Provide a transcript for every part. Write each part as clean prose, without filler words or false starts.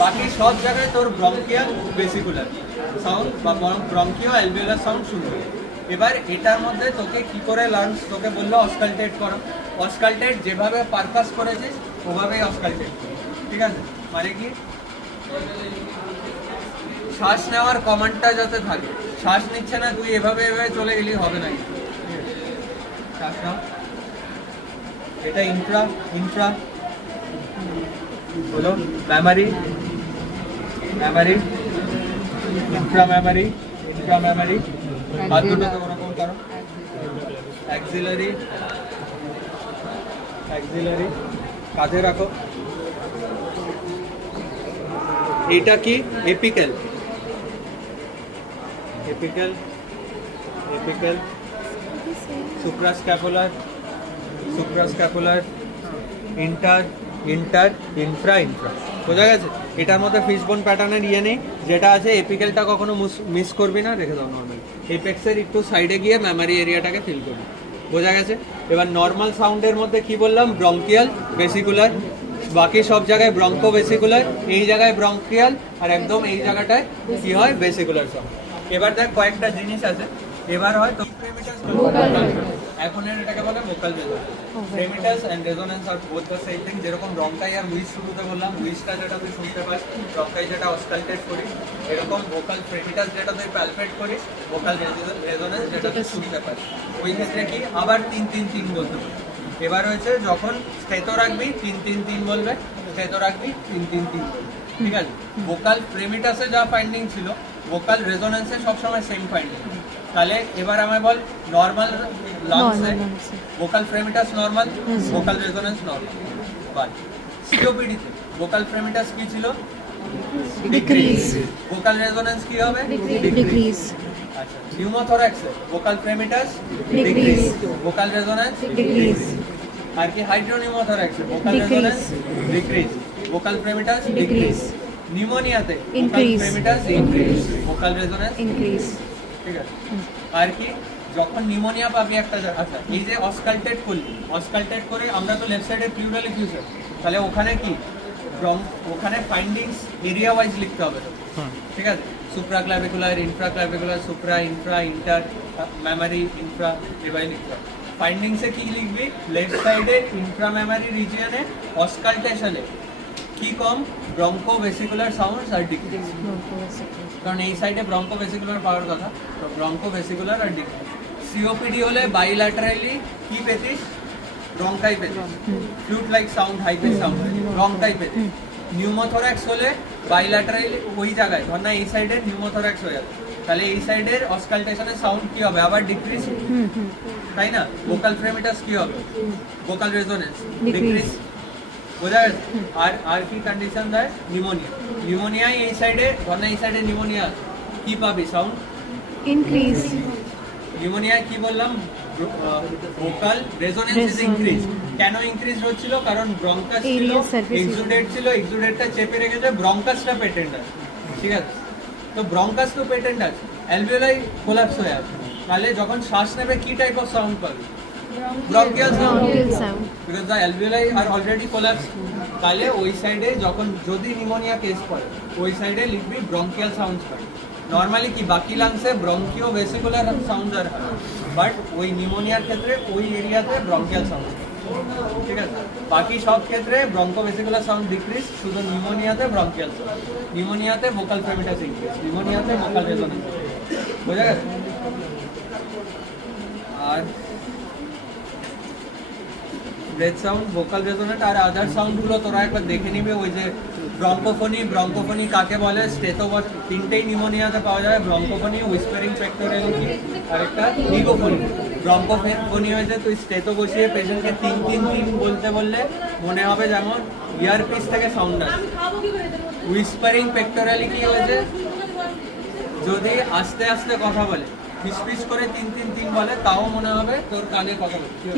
বাকি সব জায়গায় তোর ব্রঙ্কিয়াল ভেসিকুলার সাউন্ড বা ব্রঙ্কিও অ্যালভিওলার সাউন্ড শুনবে। এবার এটার মধ্যে তোকে কি করে লাঞ্চ, তোকে বললো অস্কালটেট করো, অস্কালটেট যেভাবে পারপাস করেছিস ওভাবেই অস্কালটেট করো, ঠিক আছে? মানে কি শ্বাস নেওয়ার কমান্ডটা যাতে থাকে, শ্বাস নিচ্ছে না তুই এভাবে এভাবে চলে গেলি হবে না, শ্বাস নাও। এটা ইন্ট্রা ইন্ট্রা বলো memory memory Intra memory Intra memory হাত দুটো তো ওরকম করো। অ্যাক্সিলারি অ্যাক্সিলারি কাঁধে রাখো। এটা কি apical apical apical suprascapular suprascapular inter inter infra infra, বোঝা গেছে? এটার মধ্যে ফিশবোন প্যাটার্নের ইয়ে নেই, যেটা আছে এপিক্যালটা কখনো মিস করবি না, রেখে দাও নর্মাল। এপেক্সের একটু সাইডে গিয়ে মেমোরি এরিয়াটাকে ফিল করবি, বোঝা গেছে? এবার নর্মাল সাউন্ডের মধ্যে কি বললাম, ব্রঙ্কিয়াল ভেসিকুলার, বাকি সব জায়গায় ব্রঙ্কো ভেসিকুলার, এই জায়গায় ব্রঙ্কিয়াল, আর একদম এই জায়গাটায় কি হয় ভেসিকুলার সাউন্ড। এবার দেখ কয়েকটা জিনিস আছে, এবার হয় তো এখন এটাকে বলে vocal resonance. Fremitus and resonance are both the same thing. যেরকম ব্রঙ্কাই আর উইস শুরুতে বললাম, উইসটা যেটা তুই শুনতে পাস, ব্রঙ্কাই যেটা অস্কালটেট করি, এরকম ভোকাল প্রেমিটাস যেটা তুই প্যালপেট করিস, ভোকাল রেজোনেন্স যেটা তুই শুনতে পাস। ওই ক্ষেত্রে কি আবার 3-3-3 বলতে পারি। এবার হয়েছে যখন স্টেতো রাখবি 3-3-3 বলবে, স্টেতো রাখবি 3-3-3 বলবে, ঠিক আছে? ভোকাল প্রেমিটাসে যা ফাইন্ডিং ছিল ভোকাল রেজোনেন্সে সবসময় সেম ফাইন্ডিং। তাহলে এবার আমায় বল নর্মাল লাংসে vocal fremitus normal, vocal resonance normal. But সিওপিডিতে ভোকাল প্রেমিটাস কি ছিল? ডিক্রিজ। ভোকাল রেজোনেন্স কি হবে? ডিক্রিজ। আচ্ছা, নিউমোথোরাক্সে vocal fremitus decrease, vocal resonance decrease. আর কি হাইড্রোনিউমোথোরাক্সে vocal resonance decrease, vocal fremitus decrease. নিউমোনিয়াতে vocal fremitus increase, vocal resonance increase, ঠিক আছে? আর কি যখন নিউমোনিয়া পাবি একটা, আচ্ছা এই যে অস্কালটেট করলি, অস্কালটেট করে আমরা তো লেফট সাইডে প্লিউরাল ফিউশন, তাহলে ওখানে কি ওখানে ফাইন্ডিংস এরিয়া ওয়াইজ লিখতে হবে, ঠিক আছে? Supra clavicular, infra clavicular, supra infra inter memory infra, এভাবে লিখতে হবে। ফাইন্ডিংসে কি লিখবি? লেফট সাইডে ইনফ্রা মেমোরি রিজিয়নে অস্কালটেশনে কি কম? Broncho vesicular sounds are decrease, কারণ এই সাইডে ব্রঙ্কো ভেসিকুলার পাওয়ার কথা, তো broncho vesicular are decrease. COPD হলে বাইল্যাটারালি কি পেতিস? ব্রঙ্কাই পেতিস, flute like sound, high pitch sound, rhonchi পেতিস। নিউমোথোরাক্স হলে বাইল্যাটারালি ওই জায়গায়, ধর না এই সাইডে নিউমোথোরাক্স হয়ে যাবে, তাহলে এই সাইডের অস্কালটেশনের সাউন্ড কি হবে? আবার ডিক্রিজ, তাই না? ভোকাল প্রেমিটাস কি হবে? ভোকাল রেজোনেন্স ডিক্রিজ, বোঝা গেছে? আর আর কি কন্ডিশন দেয়? নিউমোনিয়া, নিউমোনিয়ায় এই সাইডে, ধর না এই সাইডে নিউমোনিয়া, কি পাবি? Sound increase. নিউমোনিয়ায় কি বললাম? Vocal resonance is increase. কেন ইনক্রিজ হচ্ছিল? কারণ ব্রঙ্কাস ছিল, এক্সুডেট ছিল, এক্সুডেটটা চেপে রেখেছে, ব্রঙ্কাসটা পেটেন্ট আছে, ঠিক আছে? তো ব্রঙ্কাস তো পেটেন্ট আছে, অ্যালভিওলাই কোলাপস হয়ে আছে, তাহলে যখন শ্বাস নেবে কি টাইপ অফ সাউন্ড পাবে? Bronchial sound, because the alveoli are already collapse. তাহলে ওই সাইডে যখন যদি নিউমোনিয়া কেস পড়ে ওই সাইডে লিখবি ব্রঙ্কিয়াল সাউন্ডস পাই। নর্মালি কি বাকি লাংসে ব্রঙ্কিও ভেসিকুলার সাউন্ড আর হয়, বাট ওই নিউমোনিয়ার ক্ষেত্রে ওই এরিয়াতে ব্রঙ্কিয়াল সাউন্ড, ঠিক আছে? বাকি সব ক্ষেত্রে ব্রঙ্কো ভেসিকুলার সাউন্ড ডিক্রিজ, শুধু নিউমোনিয়াতে ব্রঙ্কিয়াল সাউন্ড, নিউমোনিয়াতে ভোকাল প্রেমিটাস ইনক্রিজ, নিউমোনিয়াতে ভোকাল রেজোনেন্স, বোঝা গেছে? আর ব্রেথ সাউন্ড, ভোকাল রেজোনেন্ট আর আদার সাউন্ডগুলো তোরা একবার দেখে নিবি। ওই যে ব্রঙ্কোফোনি, ব্রঙ্কোফোনি কাকে বলে? স্টেতো, তিনটেই নিউমোনিয়াতে পাওয়া যায়, ব্রঙ্কোফোনি, হুইসপারিং পেক্টোরালিটি আর একটা নিগোফোনি। ব্রঙ্কোফোনি হয়েছে তুই স্টেতো বসিয়ে পেশেন্টকে 3-3-3 বলতে বললে মনে হবে যেমন ইয়ারপিস থেকে সাউন্ড আসে। হুইসপারিং পেক্টোরালিটি হয়েছে যদি আস্তে আস্তে কথা বলে, ফিসফিস করে 3-3-3 বলে, তাও মনে হবে তোর কানে কথা বলছে।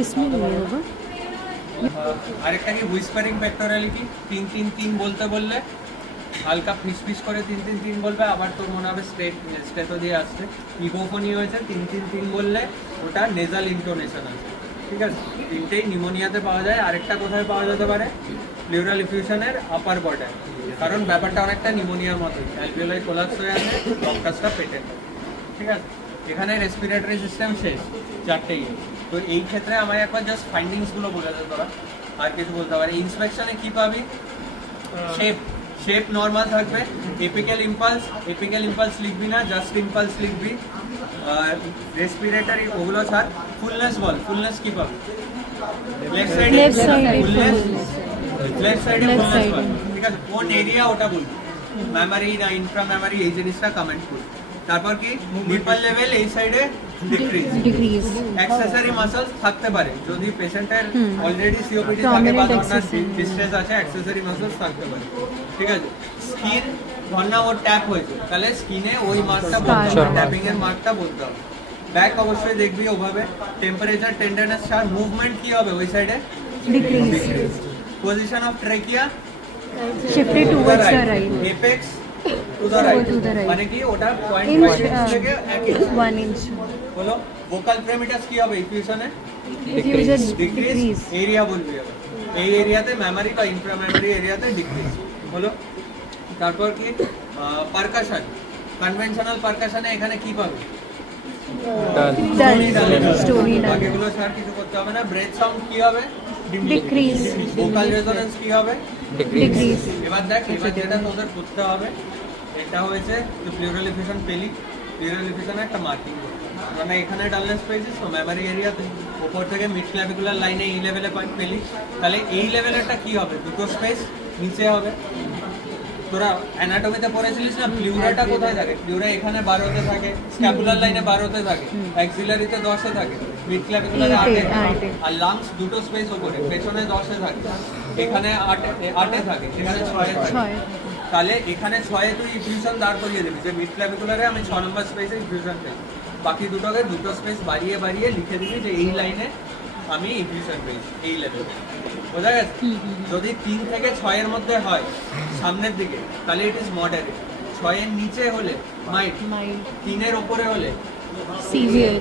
আরেকটা কি হুইসপারিং পেক্টোরালিটি, 3-3-3 বলতে বললে হালকা ফিসফিস করে 3-3-3 বলবে, আবার তোর মনে হবে স্টেটো দিয়ে আসছে। ইগোফোনি হয়েছে 3-3-3 বললে ওটা নেজাল ইন্টোনেশন আছে, ঠিক আছে? তিনটেই নিউমোনিয়াতে পাওয়া যায়। আরেকটা কোথায় পাওয়া যেতে পারে? প্লিউরাল ইফিউশনের আপার বর্ডার, কারণ ব্যাপারটা অনেকটা নিউমোনিয়ার মতোই, অ্যালভিওলাই কোলাপস হয়ে আছে, ব্রঙ্কাসটা পেটে, ঠিক আছে। এখানে রেসপিরেটরি সিস্টেম শেষ, চারটেই। তো এই ক্ষেত্রে আমায় একবার জাস্ট ফাইন্ডিংসগুলো বলে দে তোরা, আর কিছু বলতে পারে। ইন্সপেকশনে কি পাবি? শেপ নর্মাল থাকবে, এপিক্যাল ইম্পালস লিখবি না, জাস্ট ইম্পালস লিখবি। রেসপিরেটরি ওগুলো ছাড়। ফুলনেস বল, ফুলনেস কি পাবি? লেফট সাইডে ফুলনেস, লেফট সাইডে ফুলনেস বল, ঠিক আছে। কোন এরিয়া ওটা বলবি, মেমরি না ইনফ্রা মেমরি, এই জিনিসটা কমেন্ট করবি। তারপর কি নিপল লেভেল এই সাইডে ডিক্রিজ। অ্যাক্সেসরি মাসলস থাকতে পারে, যদি পেশেন্টের অলরেডি সিওপিডি থাকে বা ধরনার ডিস্ট্রেস আছে, অ্যাক্সেসরি মাসলস থাকতে পারে, ঠিক আছে। স্কিন ধরনা ওর ট্যাপ হয়েছে, তাহলে স্কিনে ওই মার্কটা বলতে হবে, ট্যাপিং এর মার্কটা বলতে হবে। ব্যাক অবশ্যই দেখবি ওভাবে। টেম্পারেচার, টেন্ডারনেস ছাড়। মুভমেন্ট কি হবে ওই সাইডে? Decrease. Position of trachea shifted towards the right. Apex to the right, মানে কি ওটা 0.5 থেকে 1 ইঞ্চ 1 inch. বলো। ভোকাল প্রেমিটাস কি হবে ইনফিউশনে? Diffusion decrease. decrease. এরিয়া বলবি হবে, এই এরিয়াতে মেমরি বা ইনফ্রামেমরি এরিয়াতে ডিক্রিজ হলো। তারপর কি পারকাশন, কনভেনশনাল পারকাশনে এখানে কি পাবে? Stony dull. বাকিগুলো ছাড়, কিছু করতে হবে না। ব্রেথ সাউন্ড কি হবে? Decrease. ভোকাল রেজোনেন্স কি হবে? Decrease. এবার দেখ, এবার যেটা তোদের করতে হবে, এটা হয়েছে প্লিউরাল ইফিউশন পেলি। প্লিউরাল ইফিউশনে একটা মার্কিং মানে এখানে ডালনেস পেয়েছিস তো মেমরি এরিয়াতে, উপর থেকে মিড ক্লাভিকুলার লাইনে এই লেভেলে পেলি, তাহলে এই লেভেলেরটা কি হবে? দুটো স্পেস নিচে হবে। তোরা অ্যানাটমিতে পড়েছিলিস না, প্লিউরাটা কোথায় থাকে? প্লিউরা এখানে 12তে থাকে, স্ক্যাপুলার লাইনে 12তে থাকে, অ্যাক্সিলারিতে 10-এ থাকে, মিড ক্লাভিকুলারে 8-এ, আর লাংস দুটো স্পেস উপরে, পেছনে 10-এ থাকে, এখানে 8-এ থাকে, এখানে 6-এ থাকে। তাহলে এখানে 6-এ তুই ইনফিউশন দাঁড় করিয়ে দিবি যে মিড ক্লাভিকুলারে আমি 6 নম্বর স্পেসে ইনফিউশন পেয়েছি। বাকি দুটোকে দুটো স্পেস বাড়িয়ে বাড়িয়ে লিখে দিবি যে এই লাইনে আমি ইনফিউশন পেয়েছি, এই লেভেলে। বোঝা গেছে? যদি 3 থেকে 6-এর মধ্যে হয় সামনের দিকে, তাহলে ইট ইজ মডারেট। 6-এর নিচে হলে মাইল্ড, 3-এর ওপরে হলে Severe.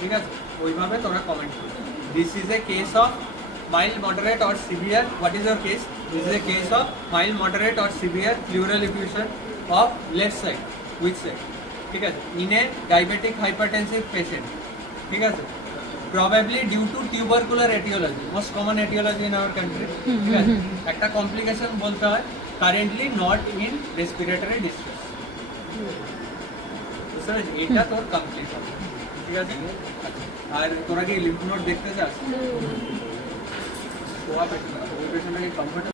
ঠিক আছে। ওইভাবে তোরা কমেন্ট করবি। This is a case of mild, moderate or severe. What is your case? This is a case of mild, moderate or severe pleural effusion of left side. Which side? ঠিক আছে। In a diabetic hypertensive patient, ঠিক আছে, probably due to tubercular etiology, most common etiology in our country, ঠিক আছে। একটা complication বলতে হয়, currently not in respiratory distress. বুঝতে পেরেছিস? এটা তোর কমপ্লিট হবে, ঠিক আছে। আর তোরা কি লিম্ফ নোড দেখতে চাস? ওই পেশেন্টটাকে কমফর্টেবল